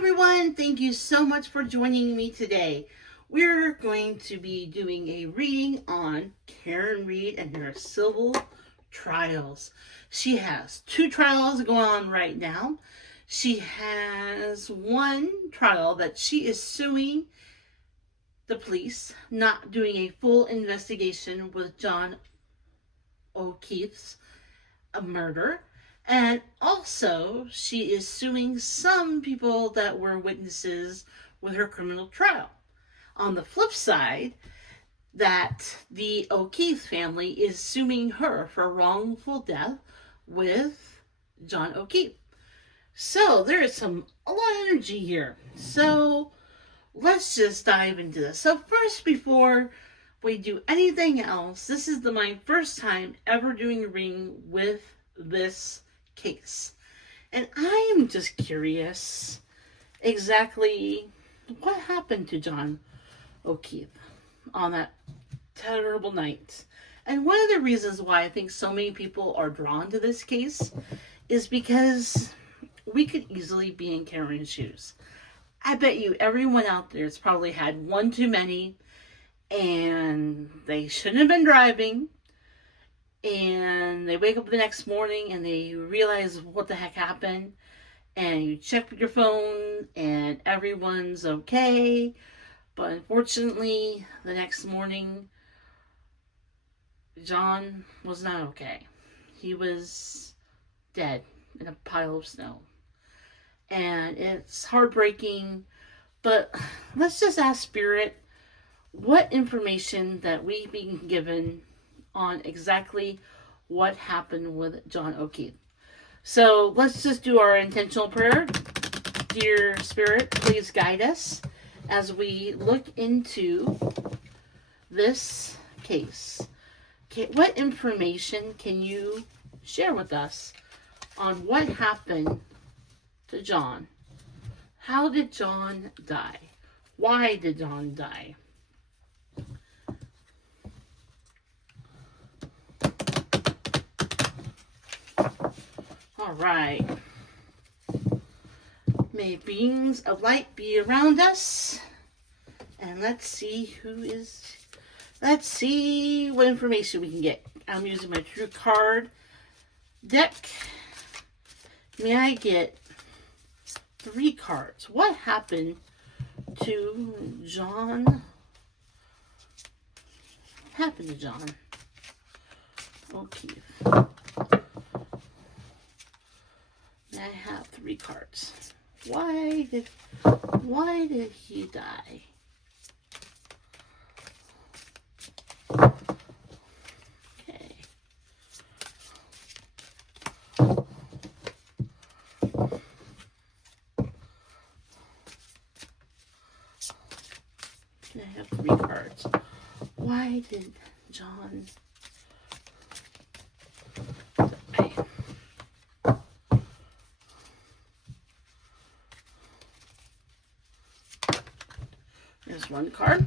everyone, thank you so much for joining me today. We're going to be doing a reading on Karen Read and her civil trials. She has two trials going on right now. She has one trial that she is suing the police, not doing a full investigation with John O'Keefe's murder. And also, she is suing some people that were witnesses with her criminal trial. On the flip side, that the O'Keefe family is suing her for wrongful death with John O'Keefe. So there is a lot of energy here. So let's just dive into this. So first, before we do anything else, this is my first time ever doing a reading with this case. And I am just curious exactly what happened to John O'Keefe on that terrible night. And one of the reasons why I think so many people are drawn to this case is because we could easily be in Karen's shoes. I bet you everyone out there has probably had one too many and they shouldn't have been driving, and they wake up the next morning and they realize what the heck happened, and you check your phone and everyone's okay, but unfortunately the next morning John was not okay. He was dead in a pile of snow, and it's heartbreaking. But let's just ask Spirit what information that we've been given on exactly what happened with John O'Keefe. So let's just do our intentional prayer. Dear Spirit, please guide us as we look into this case. Okay, what information can you share with us on what happened to John? How did John die? Why did John die? All right. May beings of light be around us. And let's see let's see what information we can get. I'm using my True Card deck. May I get 3 cards? What happened to John? What happened to John O'Keefe? I have 3 cards. Why did he die? Okay. I have 3 cards. Why did John die? There's 1 card.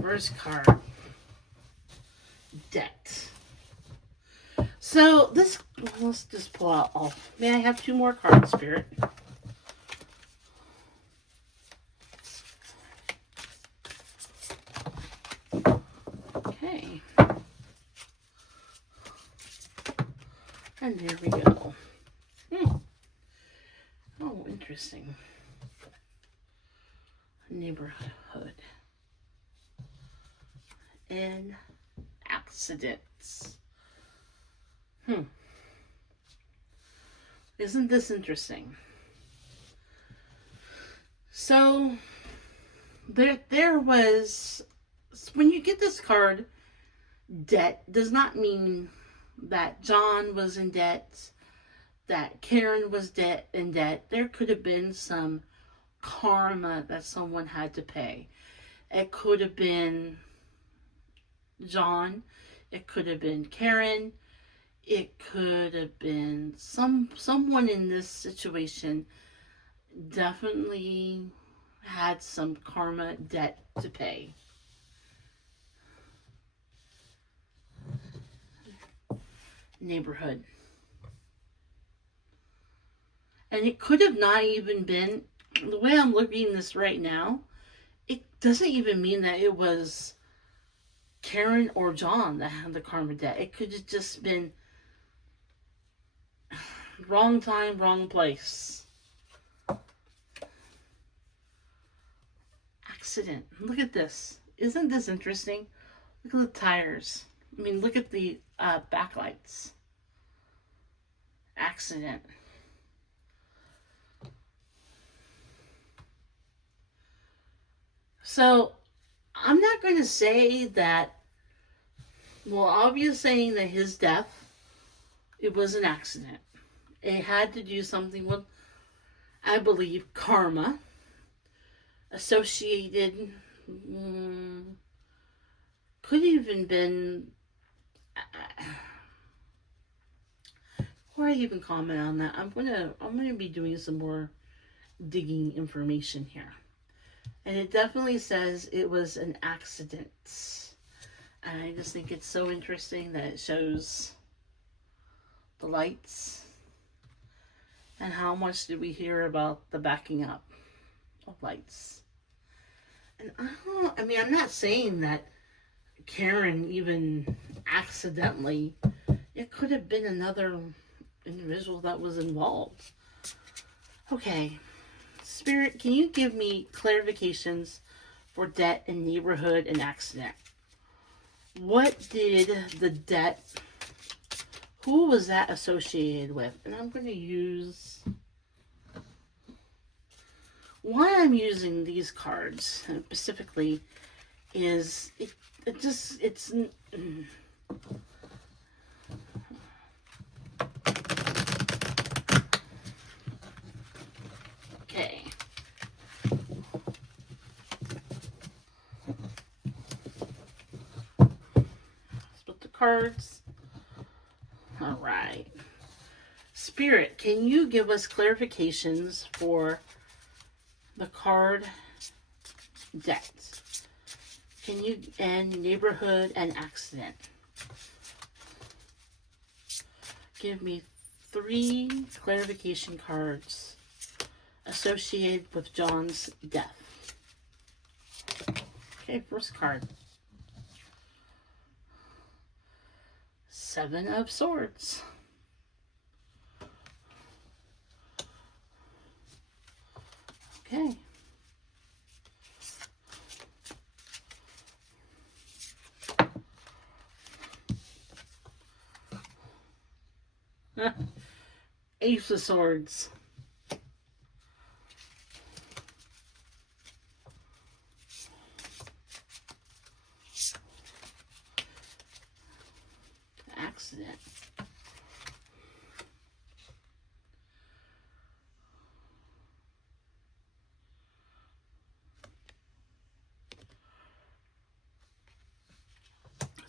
First card, debt. So this, let's just pull out all. May I have 2 more cards, Spirit? Okay. And there we go. Oh, interesting. Neighborhood. And accidents. Isn't this interesting? So, there was, when you get this card, debt does not mean that John was in debt, that Karen was in debt. There could have been some karma that someone had to pay. It could have been John. It could have been Karen. It could have been someone in this situation definitely had some karma debt to pay. Neighborhood. And it could have not even been, the way I'm looking at this right now, it doesn't even mean that it was Karen or John that had the karma debt. It could have just been wrong time, wrong place. Accident. Look at this. Isn't this interesting? Look at the tires. I mean, look at the backlights. Accident. So, I'm not going to say that, well, I'll be saying that his death, it was an accident. It had to do something with, I believe, karma associated. Could even been. Before I even comment on that, I'm gonna be doing some more digging information here, and it definitely says it was an accident. And I just think it's so interesting that it shows the lights. And how much did we hear about the backing up of lights? And I'm not saying that Karen even accidentally, it could have been another individual that was involved. Okay, Spirit, can you give me clarifications for debt and neighborhood and accident? What did the debt, who was that associated with? And I'm going to use, why I'm using these cards specifically is it's okay. Split the cards. All right. Spirit, can you give us clarifications for the card debt? Can you, and neighborhood and accident? Give me 3 clarification cards associated with John's death. Okay, first card. 7 of Swords. Okay. Ace of Swords. Accident.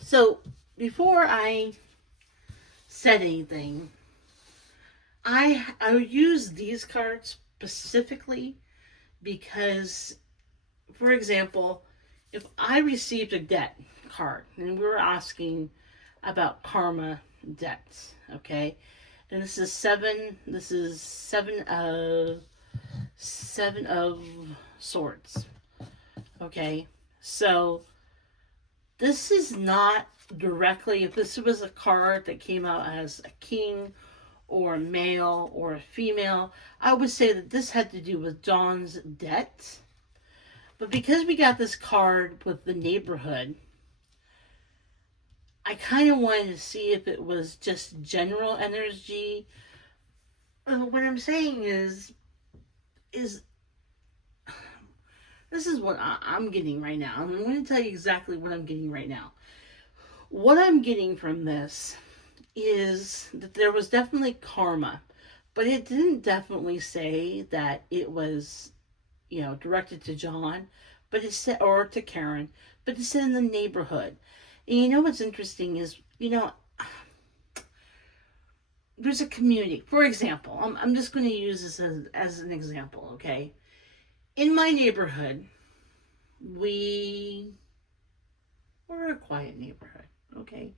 So, before I said anything, I use these cards specifically because, for example, if I received a debt card and we were asking about karma debts, okay, and this is 7 of Swords, okay, so this is not directly, if this was a card that came out as a king or a male or a female, I would say that this had to do with John's debt. But because we got this card with the neighborhood, I kind of wanted to see if it was just general energy. What I'm saying is this is what I'm getting right now. I'm going to tell you exactly what I'm getting right now. What I'm getting from this is that there was definitely karma, but it didn't definitely say that it was, directed to John, but it said, or to Karen, but it said in the neighborhood. And what's interesting is, there's a community. For example, I'm just going to use this as an example, okay? In my neighborhood, we're a quiet neighborhood, okay?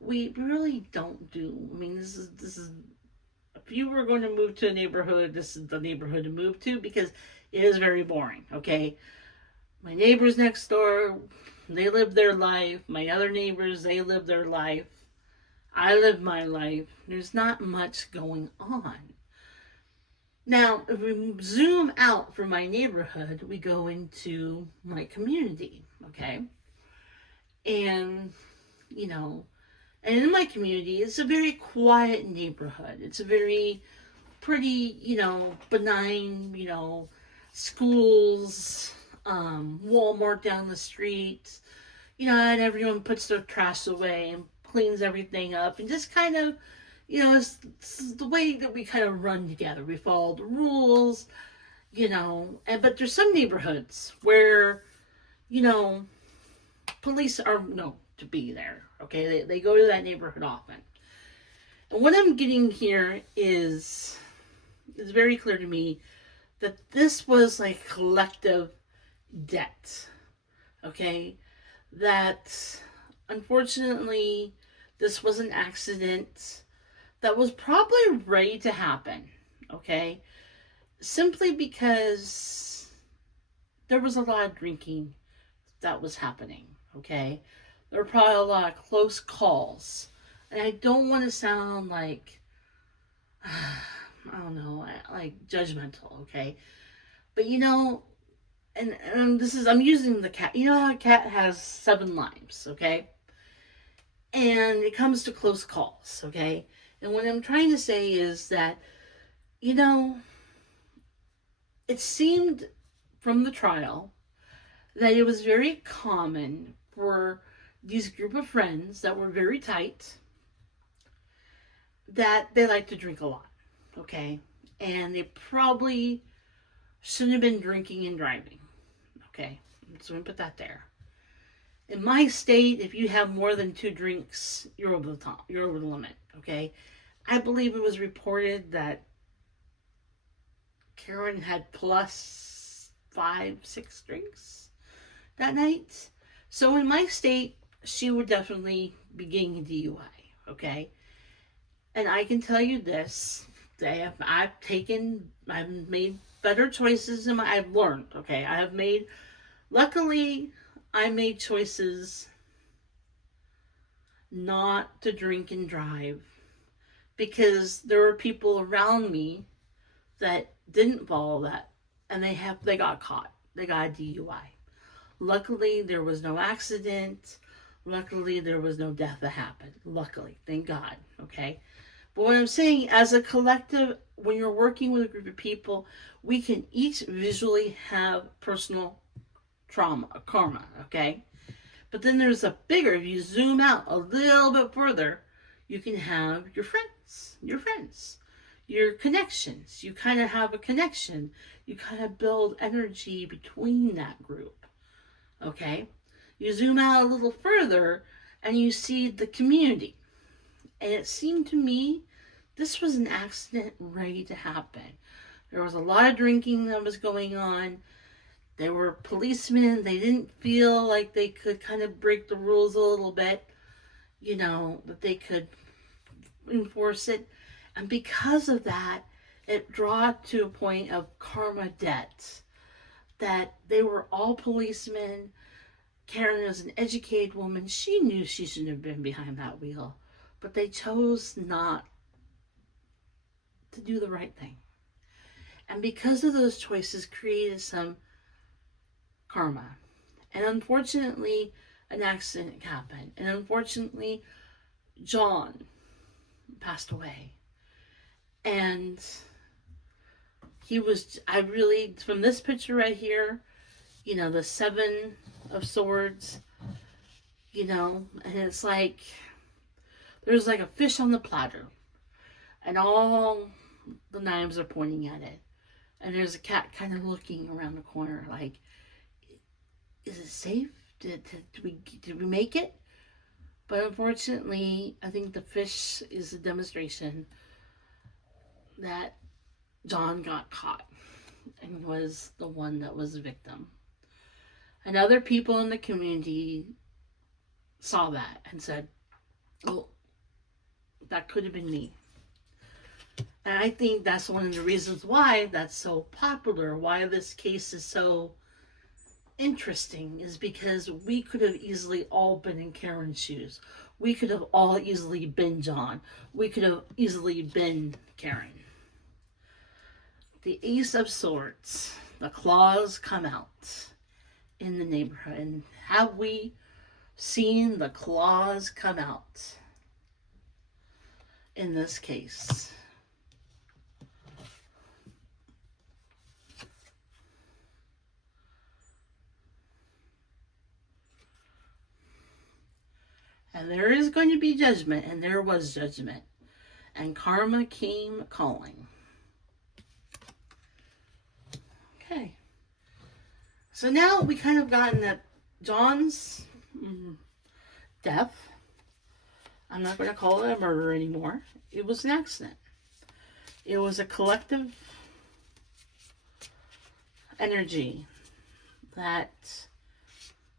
We really don't do, this is a if you were going to move to a neighborhood, this is the neighborhood to move to because it is very boring, okay? My neighbors next door, they live their life. My other neighbors, they live their life. I live my life. There's not much going on. Now, if we zoom out from my neighborhood, we go into my community, okay? And, you know, and in my community, it's a very quiet neighborhood. It's a very pretty, benign, schools, Walmart down the street, and everyone puts their trash away and cleans everything up and just kind of, it's the way that we kind of run together. We follow the rules, but there's some neighborhoods where, police are known to be there. Okay, they go to that neighborhood often. And what I'm getting here is very clear to me that this was like collective debt. Okay, that unfortunately this was an accident that was probably ready to happen. Okay, simply because there was a lot of drinking that was happening. Okay, there were probably a lot of close calls. And I don't want to sound like, I don't know, like judgmental, okay? But and this is, I'm using the cat. You know how a cat has 7 lives, okay? And it comes to close calls, okay? And what I'm trying to say is that, it seemed from the trial that it was very common for these group of friends that were very tight, that they like to drink a lot, okay? And they probably shouldn't have been drinking and driving, okay? So we put that there. In my state, if you have more than 2 drinks, you're over the top. You're over the limit, okay? I believe it was reported that Karen had plus 5, 6 drinks that night. So in my state, she would definitely be getting a DUI, okay? And I can tell you this, I've made better choices I've learned, okay? Luckily, I made choices not to drink and drive because there were people around me that didn't follow that and they got caught. They got a DUI. Luckily, there was no accident. Luckily, there was no death that happened. Luckily, thank God, okay? But what I'm saying, as a collective, when you're working with a group of people, we can each visually have personal karma, okay? But then there's a bigger, if you zoom out a little bit further, you can have your friends, your connections. You kind of have a connection. You kind of build energy between that group, okay? You zoom out a little further and you see the community. And it seemed to me this was an accident ready to happen. There was a lot of drinking that was going on. There were policemen. They didn't feel like they could kind of break the rules a little bit, that they could enforce it. And because of that, it brought to a point of karma debt. That they were all policemen. Karen was an educated woman. She knew she shouldn't have been behind that wheel. But they chose not to do the right thing. And because of those choices created some karma. And unfortunately, an accident happened. And unfortunately, John passed away. And from this picture right here, the 7 of Swords, and it's like, there's like a fish on the platter. And all the knives are pointing at it. And there's a cat kind of looking around the corner like, is it safe? Did we make it? But unfortunately, I think the fish is a demonstration that John got caught and was the one that was the victim. And other people in the community saw that and said, oh, that could have been me. And I think that's one of the reasons why that's so popular, why this case is so interesting, is because we could have easily all been in Karen's shoes. We could have all easily been John. We could have easily been Karen. The Ace of Swords. The claws come out in the neighborhood. And have we seen the claws come out in this case? And there is going to be judgment, and there was judgment. And karma came calling. Okay. So now we kind of gotten that John's death. I'm not going to call it a murder anymore. It was an accident. It was a collective energy that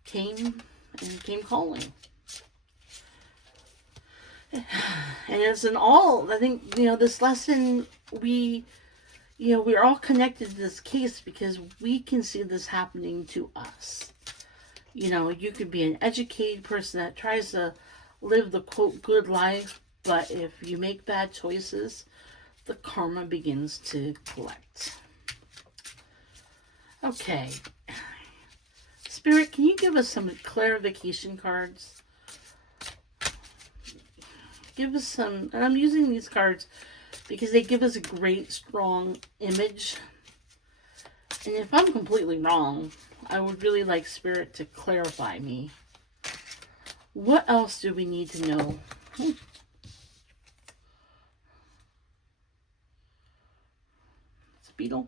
came calling. And as in all, I think, this lesson, we're all connected to this case because we can see this happening to us. You could be an educated person that tries to live the quote good life, but if you make bad choices, the karma begins to collect. Okay. Spirit, can you give us some clarification cards? Give us some, and I'm using these cards because they give us a great, strong image. And if I'm completely wrong, I would really like Spirit to clarify me. What else do we need to know? It's a beetle.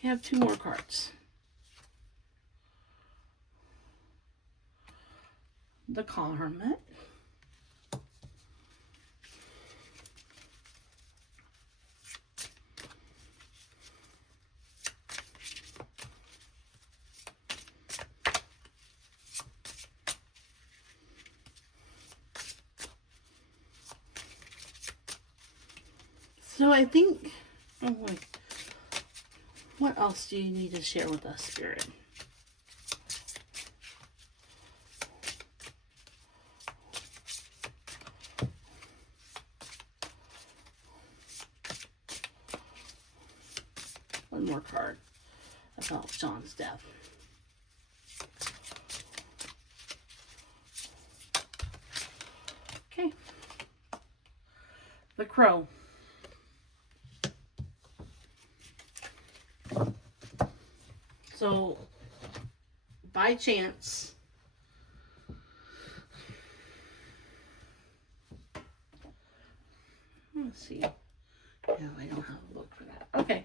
I have 2 more cards. The Hermit. So I think, oh wait, what else do you need to share with us, Spirit? One more card about John's death. Okay. The Crow. So, by chance, let's see. No, I don't have a book for that. Okay.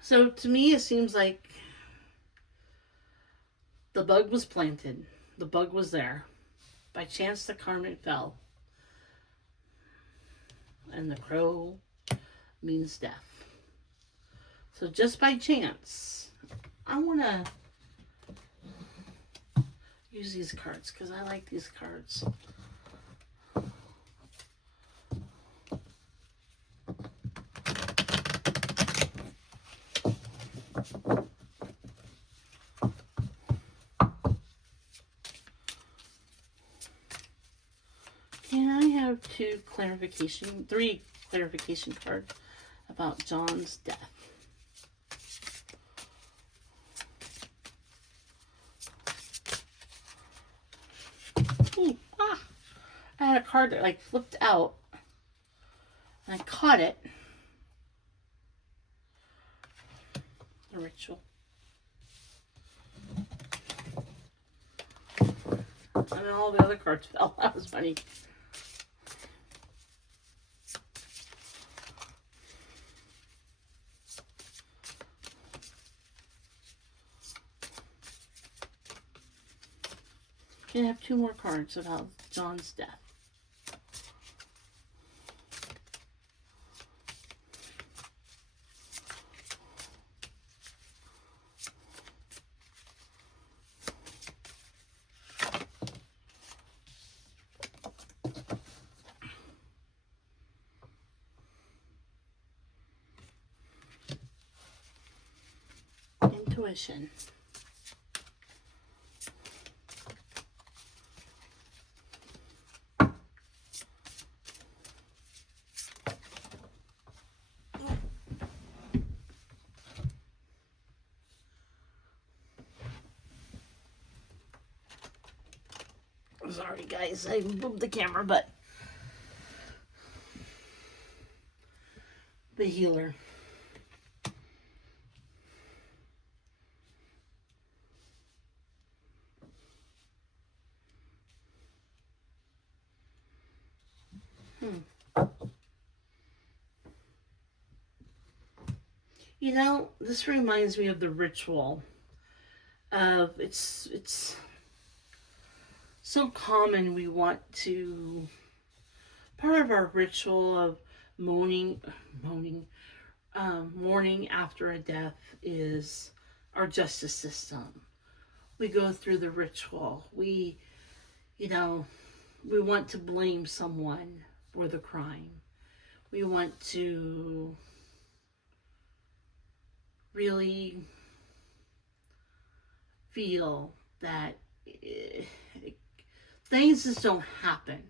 So, to me, it seems like the bug was planted. The bug was there. By chance, the karma fell. And the crow means death. So, just by chance, I want to use these cards because I like these cards. Can I have 3 clarification cards about John's death? I had a card that flipped out and I caught it. The ritual. And then all the other cards fell. That was funny. Can I have 2 more cards about John's death? intuition. Sorry guys, I moved the camera, but the healer. You know, this reminds me of the ritual of it's so common. We want to, part of our ritual of mourning mourning after a death is our justice system. We go through the ritual. You know, we want to blame someone for the crime. We want to really feel that things just don't happen.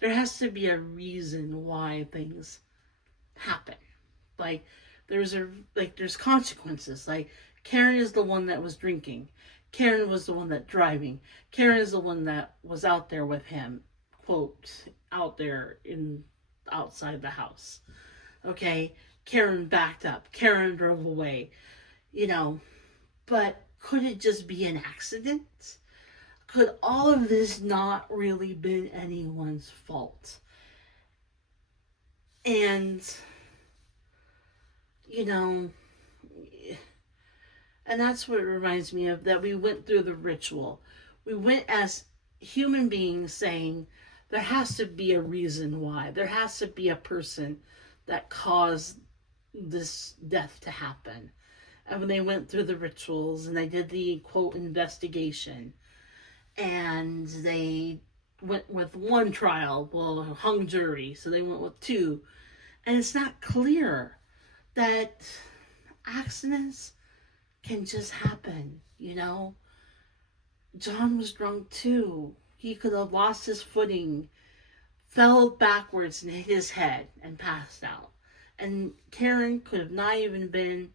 There has to be a reason why things happen. Like there's consequences. Like Karen is the one that was drinking. Karen was the one that driving. Karen is the one that was out there with him, quote, out there in outside the house. Okay, Karen backed up. Karen drove away. You know, but could it just be an accident? Could all of this not really been anyone's fault? And you know, and that's what it reminds me of, that we went through the ritual. We went as human beings saying there has to be a reason why. There has to be a person that caused this death to happen. And when they went through the rituals and they did the quote investigation and they went with one trial, well, hung jury, so they went with two. And it's not clear that accidents can just happen, you know. John was drunk too. He could have lost his footing, fell backwards and hit his head and passed out. And Karen could have not even been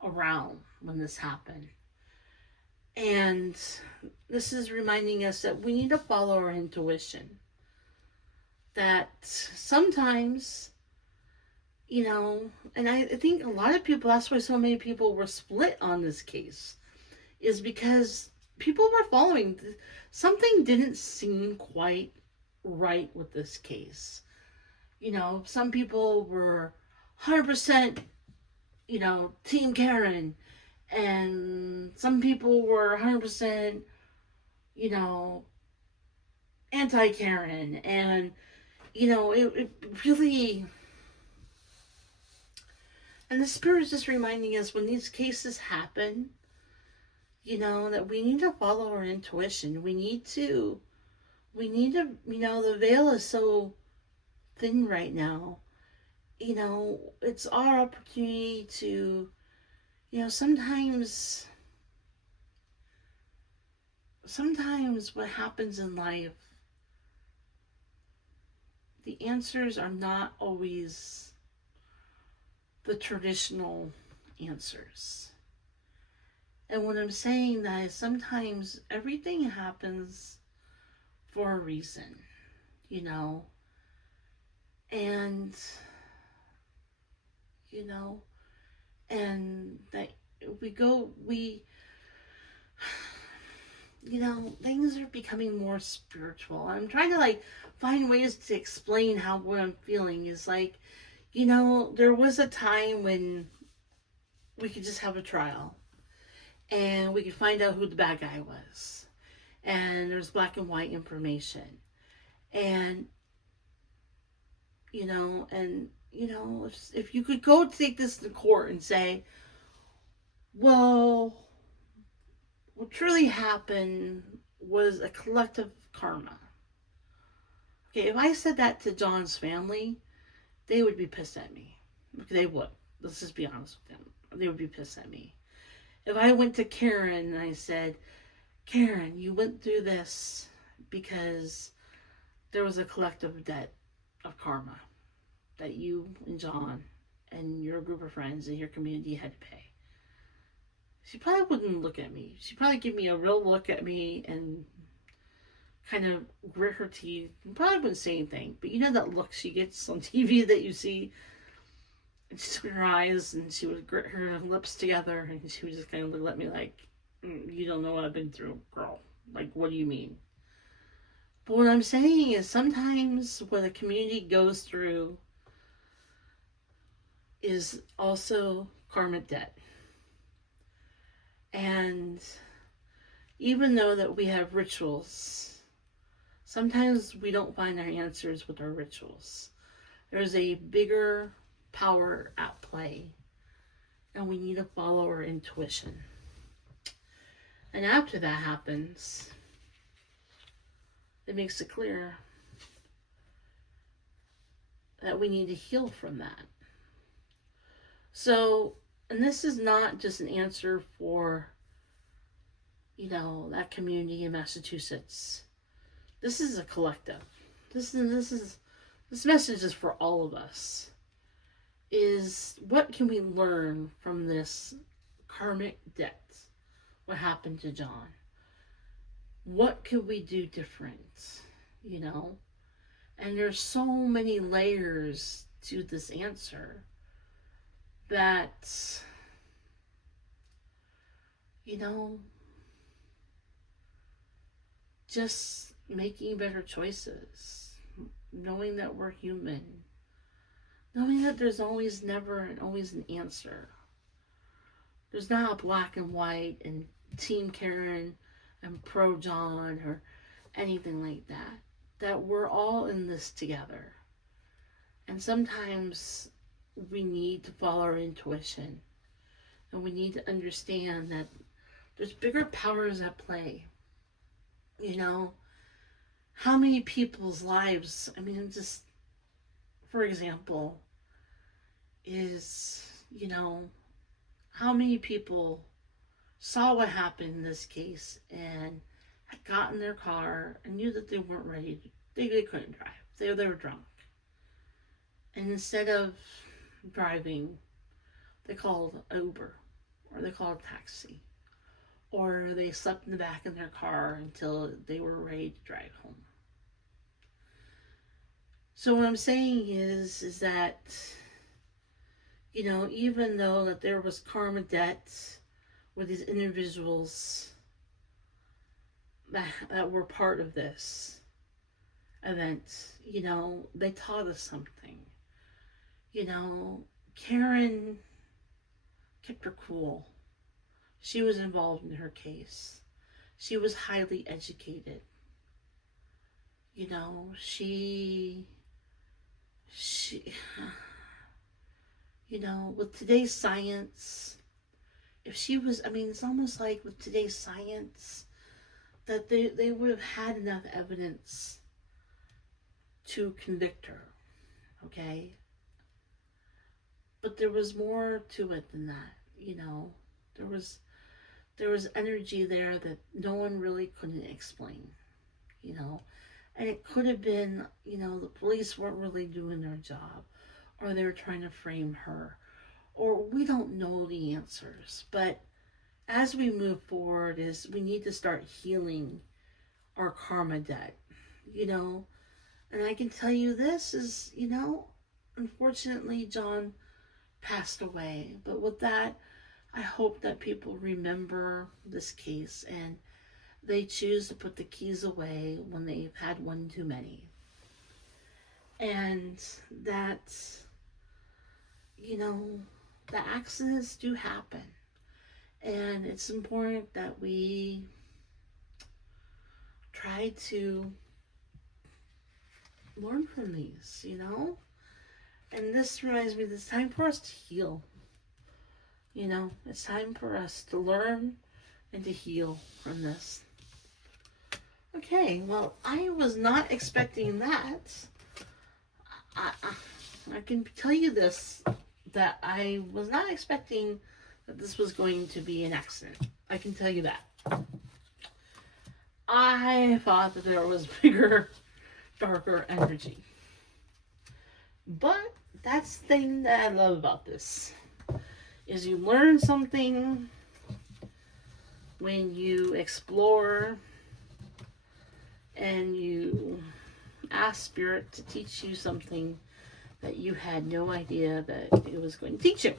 around when this happened. And this is reminding us that we need to follow our intuition. That sometimes, you know, and I think a lot of people, that's why so many people were split on this case, is because people were following. Something didn't seem quite right with this case. You know, some people were 100%, you know, Team Karen, and some people were 100%, you know, anti-Karen, and, you know, it really, and the Spirit is just reminding us when these cases happen, you know, that we need to follow our intuition. We need to, you know, the veil is so thin right now. You know, it's our opportunity to, you know, sometimes what happens in life, the answers are not always the traditional answers. And what I'm saying that is sometimes everything happens for a reason, you know, and, you know, and that you know, things are becoming more spiritual. I'm trying to like find ways to explain how what I'm feeling is like, you know, there was a time when we could just have a trial and we could find out who the bad guy was. And there's black and white information. And, you know, if you could go take this to court and say, well, what truly happened was a collective karma. Okay, if I said that to John's family, they would be pissed at me. They would. Let's just be honest with them. They would be pissed at me. If I went to Karen and I said, Karen, you went through this because there was a collective debt of karma that you and John and your group of friends and your community had to pay. She probably wouldn't look at me. She'd probably give me a real look at me and kind of grit her teeth. Probably wouldn't say anything, but you know that look she gets on TV that you see? And she'd open her eyes and she would grit her lips together and she would just kind of look at me like, you don't know what I've been through, girl. Like, what do you mean? But what I'm saying is sometimes what a community goes through is also karmic debt. And even though that we have rituals, sometimes we don't find our answers with our rituals. There's a bigger power at play, and we need to follow our intuition. And after that happens, it makes it clear that we need to heal from that. So, and this is not just an answer for, that community in Massachusetts. This is a collective. This message is for all of us. Is what can we learn from this karmic debt? What happened to John? What could we do different? And there's so many layers to this answer that, just making better choices, knowing that we're human, knowing that there's always an answer. There's not a black and white and Team Karen and pro John or anything like that. That we're all in this together. And sometimes we need to follow our intuition. And we need to understand that there's bigger powers at play. How many people's lives, just for example, is, how many people saw what happened in this case and had got in their car and knew that they weren't ready. They couldn't drive. They were drunk. And instead of driving, they called Uber or they called a taxi. Or they slept in the back of their car until they were ready to drive home. So what I'm saying is that, even though that there was karma debt with these individuals that were part of this event, they taught us something. Karen kept her cool. She was involved in her case. She was highly educated. She with today's science, if she was, it's almost like with today's science that they would have had enough evidence to convict her, okay? But there was more to it than that, There was energy there that no one really couldn't explain, And it could have been, the police weren't really doing their job, or they were trying to frame her, or we don't know the answers. But as we move forward, we need to start healing our karma debt, And I can tell you this is, unfortunately, John passed away. But with that, I hope that people remember this case and they choose to put the keys away when they've had one too many. And that, the accidents do happen. And it's important that we try to learn from these, And this reminds me, it's time for us to heal. It's time for us to learn and to heal from this. Okay, well, I was not expecting that. I can tell you this, that I was not expecting that this was going to be an accident. I can tell you that. I thought that there was bigger, darker energy. But that's the thing that I love about this, is you learn something when you explore and you ask Spirit to teach you something that you had no idea that it was going to teach you.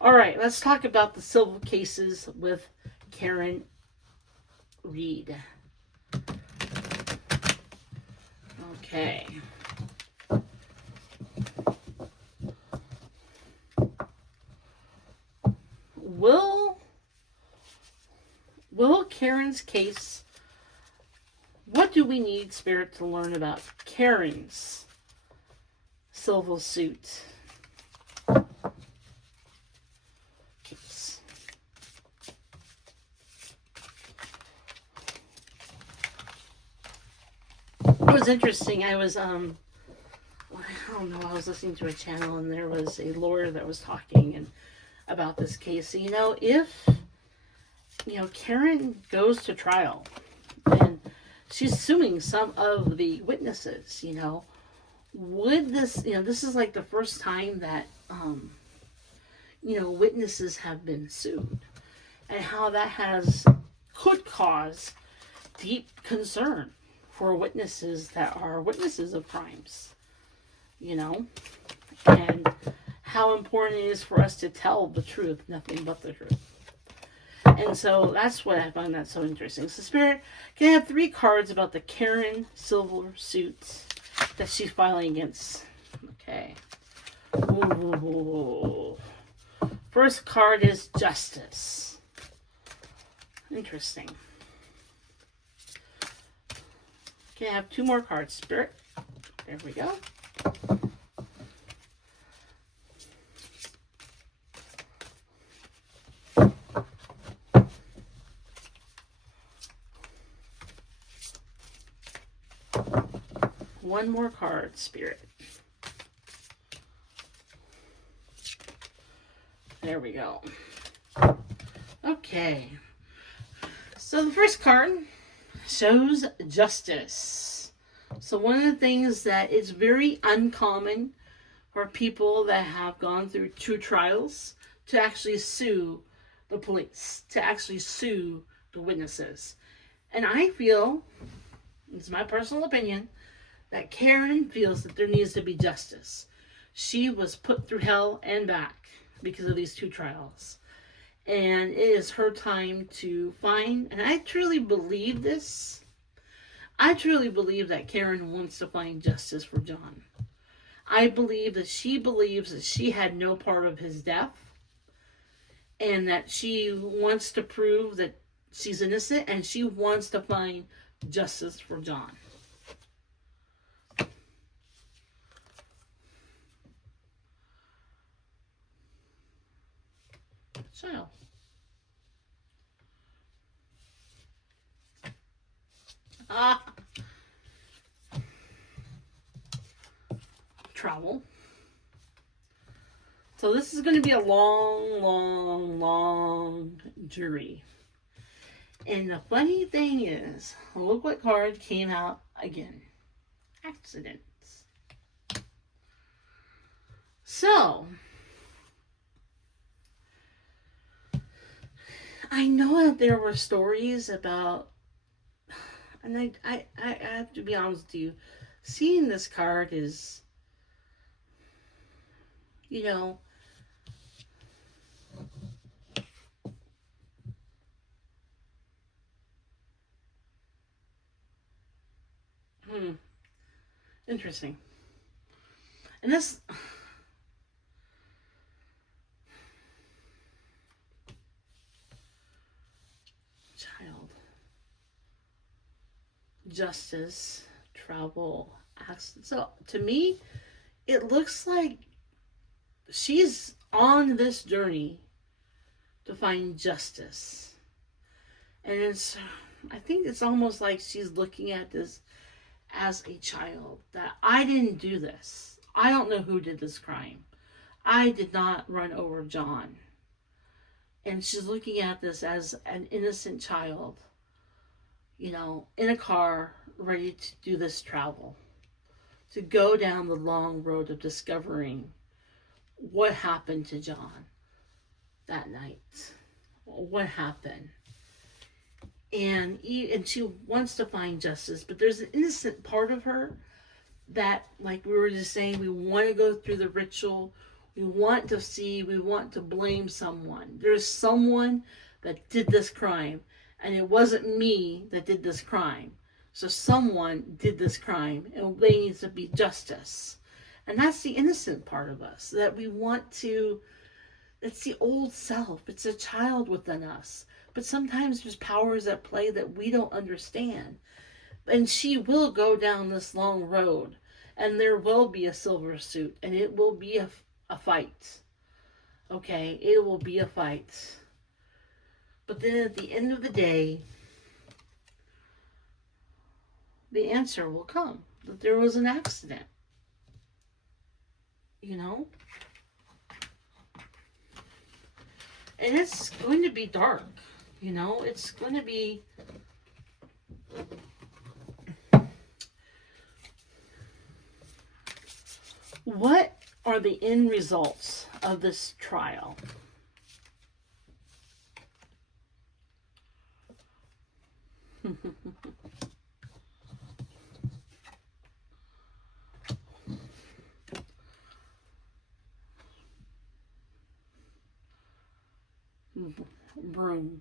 All right, let's talk about the civil cases with Karen Read. Okay. Will Karen's case, what do we need, Spirit, to learn about Karen's civil suit case? It was interesting. I was I don't know, I was listening to a channel and there was a lawyer that was talking and about this case. If Karen goes to trial and she's suing some of the witnesses, would this, this is like the first time that, witnesses have been sued, and how that could cause deep concern for witnesses that are witnesses of crimes, and how important it is for us to tell the truth, nothing but the truth. And so that's what I find that so interesting. So Spirit, can I have 3 cards about the Karen civil suit that she's filing against? Okay. Ooh. First card is Justice. Interesting. Can I have 2 more cards, Spirit? There we go. One more card, Spirit. There we go. Okay. So the first card shows Justice. So one of the things that is very uncommon for people that have gone through 2 trials to actually sue the police, to actually sue the witnesses. And I feel, it's my personal opinion, that Karen feels that there needs to be justice. She was put through hell and back because of these 2 trials. And it is her time to find, and I truly believe this, I truly believe that Karen wants to find justice for John. I believe that she believes that she had no part of his death, and that she wants to prove that she's innocent, and she wants to find justice for John. Child. Travel. So this is going to be a long jury. And the funny thing is, look what card came out again. Accidents. So, I know that there were stories about, and I have to be honest with you, seeing this card is, interesting. And this, child, justice, travel, accident. So to me, it looks like she's on this journey to find justice. And I think it's almost like she's looking at this as a child, that I didn't do this. I don't know who did this crime. I did not run over John. And she's looking at this as an innocent child, in a car, ready to do this travel, to go down the long road of discovering what happened to John that night. What happened? And she wants to find justice, but there's an innocent part of her that, like we were just saying, we want to go through the ritual. We want to blame someone. There's someone that did this crime, and it wasn't me that did this crime. So someone did this crime, and they need to be justice. And that's the innocent part of us, that we want to, it's the old self. It's a child within us. But sometimes there's powers at play that we don't understand. And she will go down this long road, and there will be a silver suit, and it will be a fight. Okay, it will be a fight. But then at the end of the day, the answer will come that there was an accident. And it's going to be dark. It's going to be what are the end results of this trial? Broom.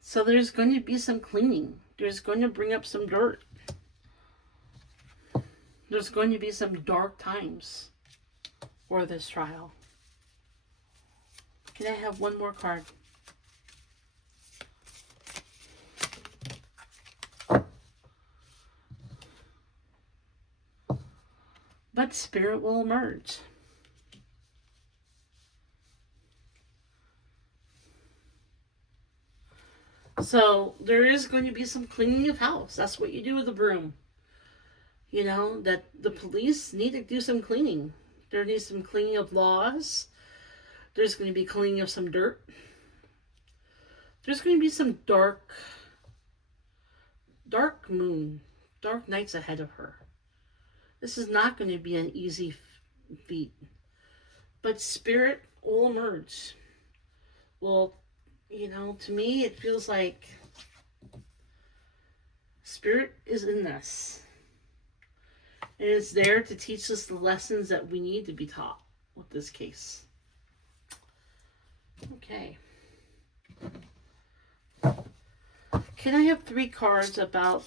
So there's going to be some cleaning. There's going to bring up some dirt. There's going to be some dark times for this trial. Can I have one more card? But spirit will emerge. So there is going to be some cleaning of house. That's what you do with a broom. That the police need to do some cleaning. There needs some cleaning of laws. There's going to be cleaning of some dirt. There's going to be some dark moon, dark nights ahead of her. This is not going to be an easy feat. But spirit will emerge. Well, to me, it feels like spirit is in this. And it's there to teach us the lessons that we need to be taught with this case. Okay. Can I have 3 cards about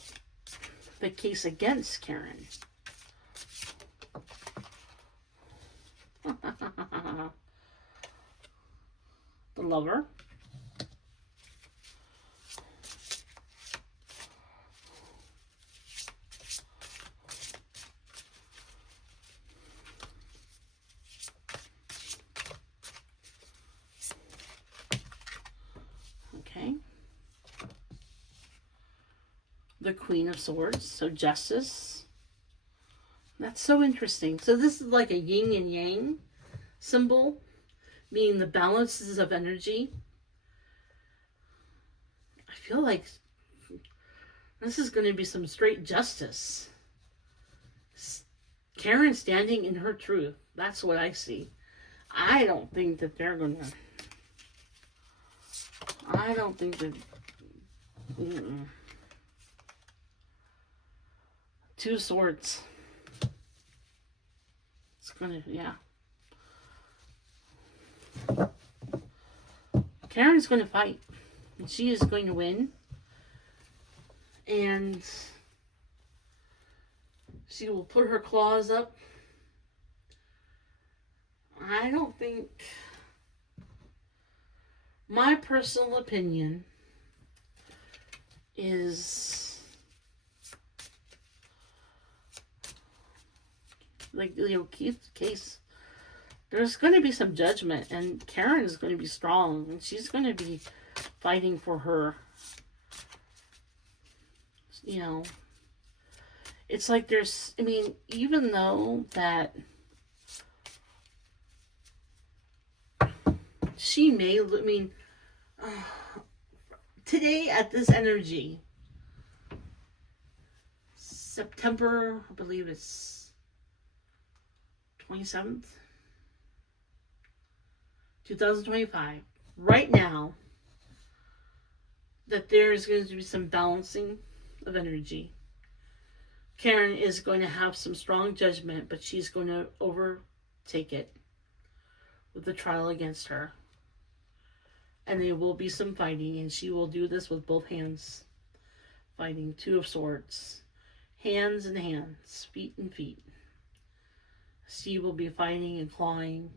the case against Karen? The Lover. The Queen of Swords, so justice. That's so interesting. So this is like a yin and yang symbol, meaning the balances of energy. I feel like this is going to be some straight justice. Karen standing in her truth. That's what I see. I don't think that they're going to... I don't think that... 2 swords. It's gonna, yeah. Karen's gonna fight. And she is going to win. And she will put her claws up. I don't think... My personal opinion is... like Keith's case, there's going to be some judgment, and Karen is going to be strong, and she's going to be fighting for her. It's like there's, even though that she may, today at this energy, September, I believe it's 27th, 2025, right now, that there is going to be some balancing of energy. Karen is going to have some strong judgment, but she's going to overtake it with the trial against her. And there will be some fighting, and she will do this with both hands. Fighting, Two of Swords. Hands and hands, feet and feet. She will be fighting and clawing.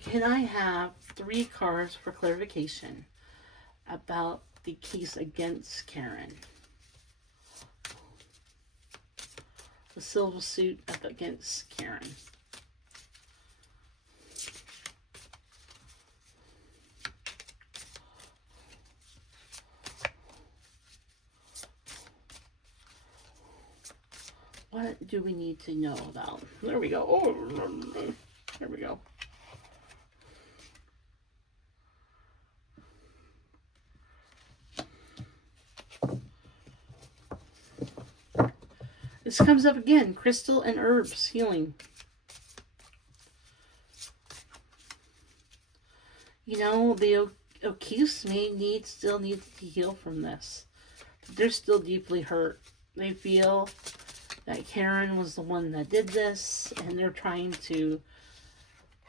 Can I have 3 cards for clarification about the case against Karen? The Silver Suit up against Karen. What do we need to know about? There we go. Oh, there we go. This comes up again. Crystal and herbs healing. You know, the O'Keefes still need to heal from this. They're still deeply hurt. They feel that Karen was the one that did this, and they're trying to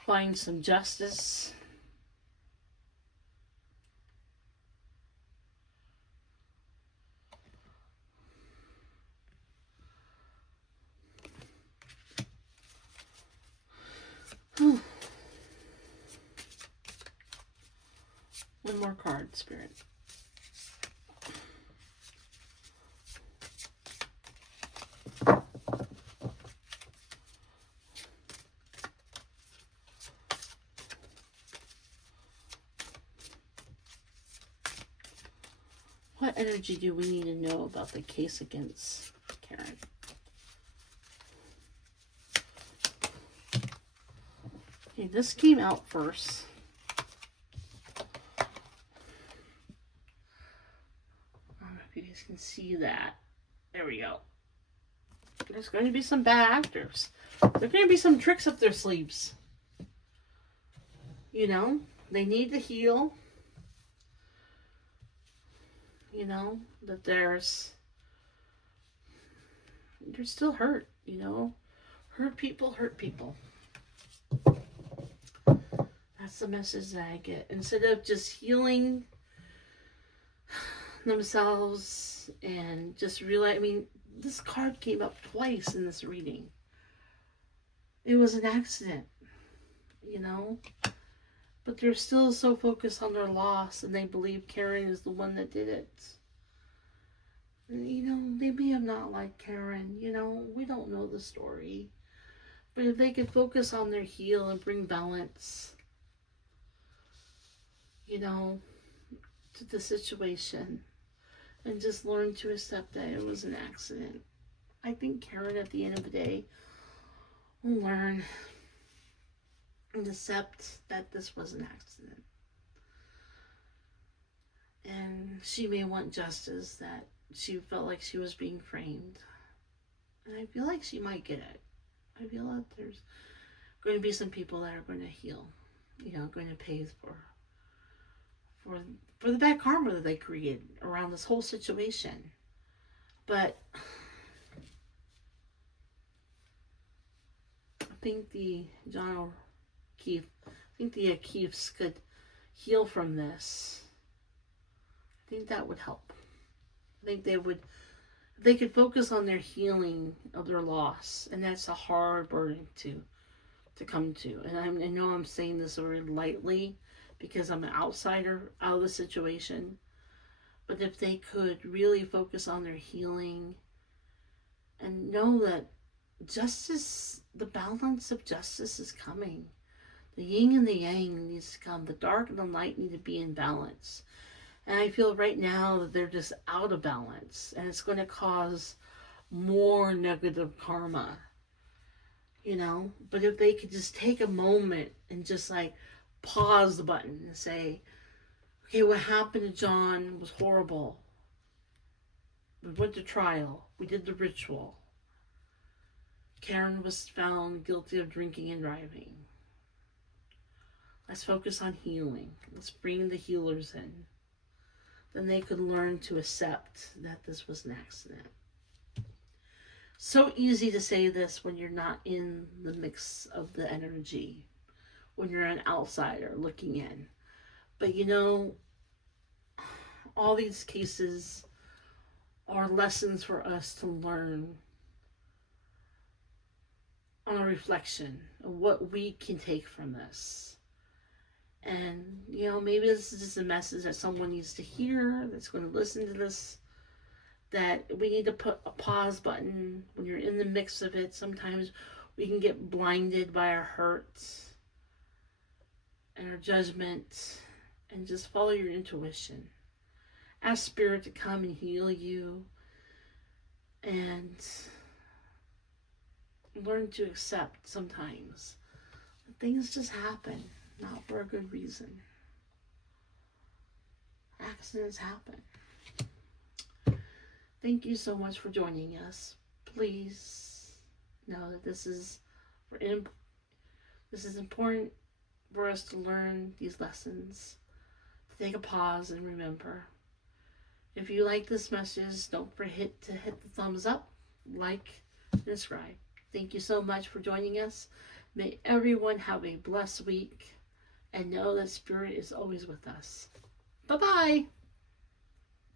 find some justice. One more card, Spirit. What energy do we need to know about the case against Karen? Okay, this came out first. I don't know if you guys can see that. There we go. There's going to be some bad actors. There's going to be some tricks up their sleeves. You know, they need to heal. You know, that they're still hurt, you know. Hurt people hurt people. That's the message that I get. Instead of just healing themselves and just realize, I mean, this card came up twice in this reading. It was an accident, you know. But they're still so focused on their loss, and they believe Karen is the one that did it. And, you know, they may have not liked Karen. You know, we don't know the story. But if they could focus on their heal and bring balance, you know, to the situation, and just learn to accept that it was an accident, I think Karen, at the end of the day, will learn and accept that this was an accident. And she may want justice, that she felt like she was being framed. And I feel like she might get it. I feel that there's going to be some people that are going to heal, you know, going to pay for the bad karma that they created around this whole situation. But I think the O'Keefes could heal from this. I think that would help. I think they could focus on their healing of their loss, and that's a hard burden to come to. And I know I'm saying this very lightly because I'm an outsider out of the situation, but if they could really focus on their healing and know that justice, the balance of justice is coming. The yin and the yang needs to come. The dark and the light need to be in balance. And I feel right now that they're just out of balance, and it's going to cause more negative karma, you know? But if they could just take a moment and just like pause the button and say, okay, what happened to John was horrible. We went to trial. We did the ritual. Karen was found guilty of drinking and driving. Let's focus on healing. Let's bring the healers in. Then they could learn to accept that this was an accident. So easy to say this when you're not in the mix of the energy, when you're an outsider looking in. But you know, all these cases are lessons for us to learn on a reflection of what we can take from this. And, you know, maybe this is just a message that someone needs to hear, that's going to listen to this, that we need to put a pause button when you're in the mix of it. Sometimes we can get blinded by our hurts and our judgment, and just follow your intuition. Ask Spirit to come and heal you, and learn to accept sometimes that things just happen, not for a good reason. Accidents happen. Thank you so much for joining us. Please know that this is important for us to learn these lessons. To take a pause and remember. If you like this message, don't forget to hit the thumbs up, like, and subscribe. Thank you so much for joining us. May everyone have a blessed week, and know that Spirit is always with us. Bye-bye.